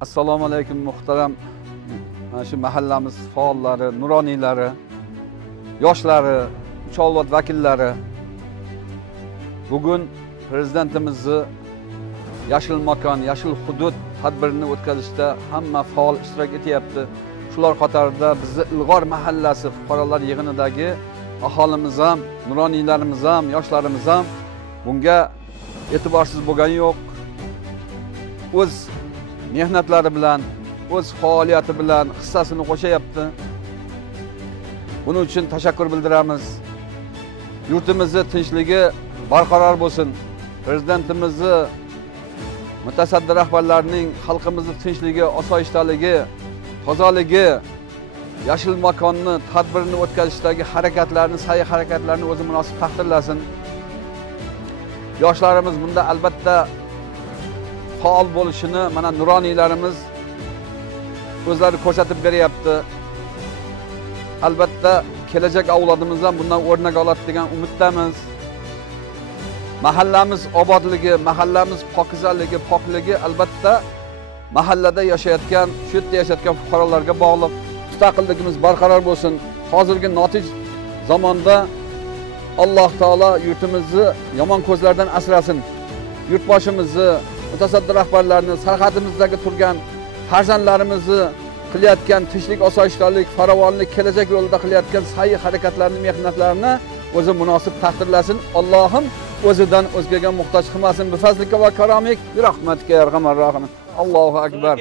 Assalomu alaykum muhtaram shu mahallamiz faollari, nuroniylari, yoshlari, cholvot vakillari. Bugun prezidentimizni Yashil makon, yashil hudud tadbirini o'tkazishda hamma faol ishtirok etyapti. Shular qatorida bizni Ilg'or mahallasi fuqarolar yig'inidagi aholimiz ham, nuroniylarimiz ham, yoshlarimiz ham bunga e'tiborsiz bo'lgani yo'q. O'z mehnatlari bilan, o'z faoliyati bilan hissasini qo'shyapti. Buning uchun tashakkur bildiramiz. Yurtimizning tinchligi barqaror bo'lsin. Prezidentimizni, mutasaddi rahbarlarning xalqimizning tinchligi, osoyishtaligi, tozaligi, yashil makonni tadbirini o'tkazishdagi harakatlarni, sa'y harakatlarni o'zi munosib taqdirlasin. Yoshlarimiz bunda albatta faol bo'lishini mana nuroniylarimiz o'zlari ko'rsatib beryapti. Albatta kelajak avlodimiz ham bundan o'rnak oladi degan umiddamiz. Mahallamiz obodligi, mahallamiz pokizaligi, pokligi albatta mahallada yashayotgan, shu yerda yashayotgan fuqarolarga bog'liq. Mustaqilligimiz barqaror bo'lsin. Hozirgi notij zamonda Alloh taolo yurtimizni yomon ko'zlardan asrasin. Yurtboshimizni, mutasaddi rahbarlarni, sarhadimizdagi turgan farzandlarimizni qilayotgan tinchlik, osoyishtalik, farovonlik, kelajak yo'lida qilayotgan sa'y harakatlarni, mehnatlarini o'zi munosib taqdirlasin. Allohim o'zidan o'zgaga muhtoj qilmasin. Bi fazlika va karomik, bi rahmatika ya arhamar rohim. Allohu akbar.